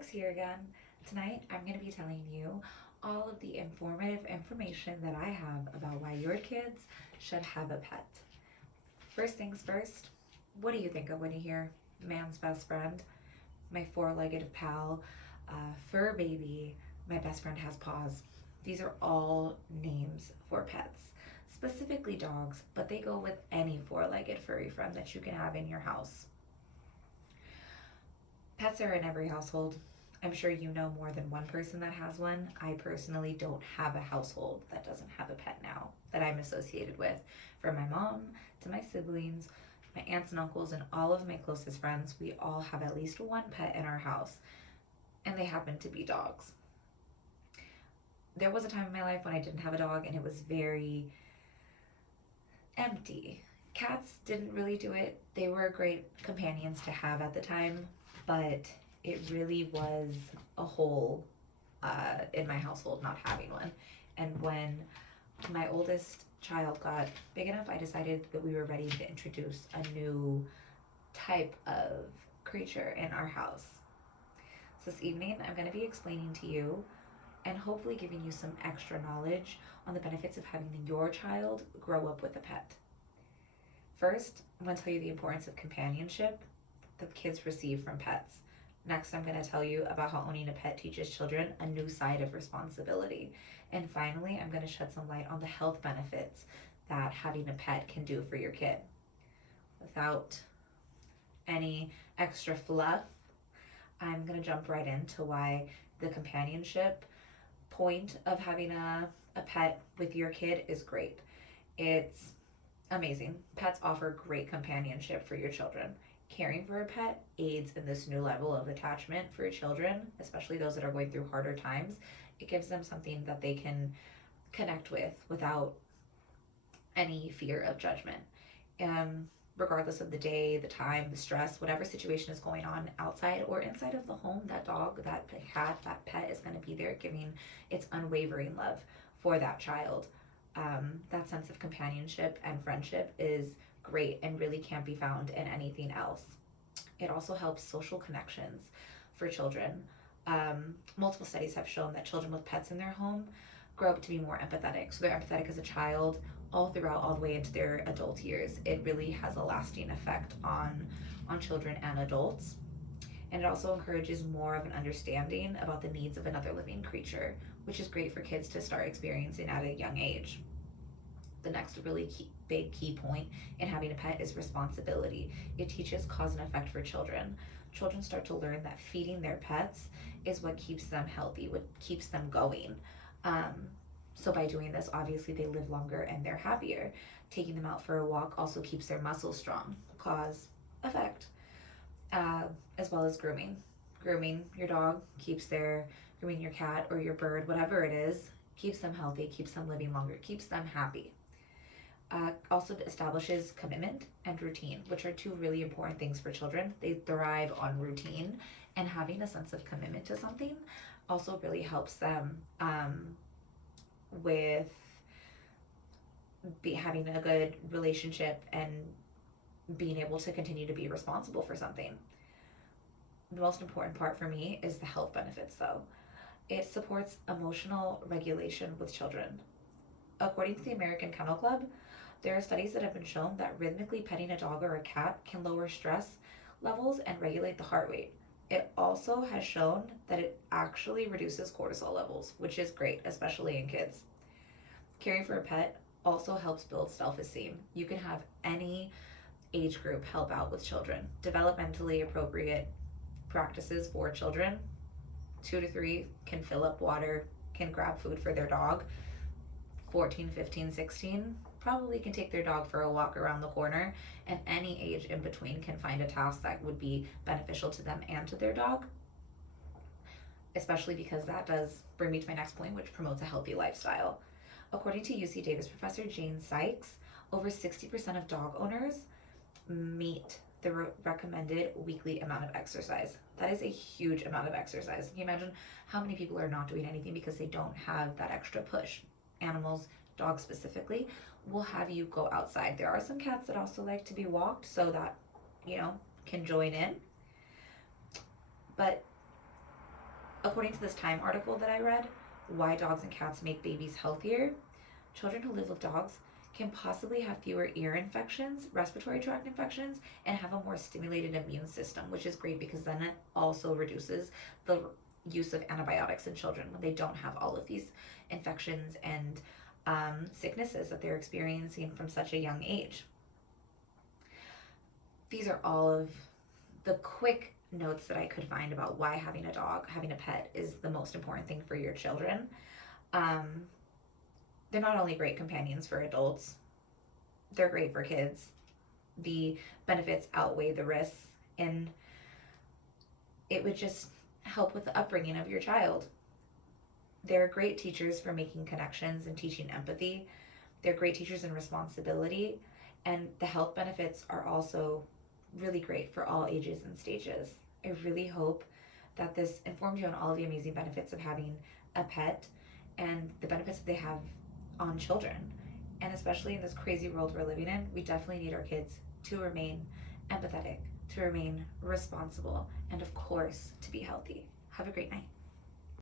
Alex here again. Tonight I'm going to be telling you all of the informative information that I have about why your kids should have a pet. First things first, what do you think of when you hear man's best friend, my four-legged pal, fur baby, my best friend has paws? These are all names for pets, specifically dogs, but they go with any four-legged furry friend that you can have in your house. Pets are in every household. I'm sure you know more than one person that has one. I personally don't have a household that doesn't have a pet now that I'm associated with. From my mom to my siblings, my aunts and uncles, and all of my closest friends, we all have at least one pet in our house, and they happen to be dogs. There was a time in my life when I didn't have a dog, and it was very empty. Cats didn't really do it. They were great companions to have at the time, but it really was a hole in my household not having one. And when my oldest child got big enough, I decided that we were ready to introduce a new type of creature in our house. So this evening, I'm going to be explaining to you and hopefully giving you some extra knowledge on the benefits of having your child grow up with a pet. First, I'm going to tell you the importance of companionship that kids receive from pets. Next, I'm going to tell you about how owning a pet teaches children a new side of responsibility. And finally, I'm going to shed some light on the health benefits that having a pet can do for your kid. Without any extra fluff, I'm going to jump right into why the companionship point of having a pet with your kid is great. It's amazing. Pets offer great companionship for your children. Caring for a pet aids in this new level of attachment for children, especially those that are going through harder times. It gives them something that they can connect with without any fear of judgment. Regardless of the day, the time, the stress, whatever situation is going on outside or inside of the home, that dog, that cat, that pet is going to be there giving its unwavering love for that child. That sense of companionship and friendship is great and really can't be found in anything else. It also helps social connections for children. Multiple studies have shown that children with pets in their home grow up to be more empathetic. So they're empathetic as a child all throughout, all the way into their adult years. It really has a lasting effect on children and adults. And it also encourages more of an understanding about the needs of another living creature, which is great for kids to start experiencing at a young age. The next really big key point in having a pet is responsibility. It teaches cause and effect for children. Children start to learn that feeding their pets is what keeps them healthy, what keeps them going. So by doing this, obviously they live longer and they're happier. Taking them out for a walk also keeps their muscles strong. Cause, effect. As well as grooming. Grooming your dog grooming your cat or your bird, whatever it is, keeps them healthy, keeps them living longer, keeps them happy. Also establishes commitment and routine, which are two really important things for children. They thrive on routine, and having a sense of commitment to something also really helps them with having a good relationship and being able to continue to be responsible for something. The most important part for me is the health benefits, though. It supports emotional regulation with children. According to the American Kennel Club, there are studies that have been shown that rhythmically petting a dog or a cat can lower stress levels and regulate the heart rate. It also has shown that it actually reduces cortisol levels, which is great, especially in kids. Caring for a pet also helps build self-esteem. You can have any age group help out with children. Developmentally appropriate practices for children, 2 to 3, can fill up water, can grab food for their dog. 14, 15, 16 probably can take their dog for a walk around the corner, and any age in between can find a task that would be beneficial to them and to their dog, especially because that does bring me to my next point, which promotes a healthy lifestyle. According to UC Davis professor Jane Sykes, over 60% of dog owners meet the recommended weekly amount of exercise. That is a huge amount of exercise. Can you imagine how many people are not doing anything because they don't have that extra push? Animals, dogs specifically, will have you go outside. There are some cats that also like to be walked, so that, can join in. But According to this Time article that I read, Why Dogs and Cats Make Babies Healthier, children who live with dogs can possibly have fewer ear infections, respiratory tract infections, and have a more stimulated immune system, which is great because then it also reduces the use of antibiotics in children when they don't have all of these infections and sicknesses that they're experiencing from such a young age. These are all of the quick notes that I could find about why having a dog, having a pet, is the most important thing for your children. They're not only great companions for adults, they're great for kids. The benefits outweigh the risks, and it would just help with the upbringing of your child. They're great teachers for making connections and teaching empathy. They're great teachers in responsibility, and the health benefits are also really great for all ages and stages. I really hope that this informed you on all the amazing benefits of having a pet and the benefits that they have on children. And especially in this crazy world we're living in, we definitely need our kids to remain empathetic, to remain responsible, and of course, to be healthy. Have a great night.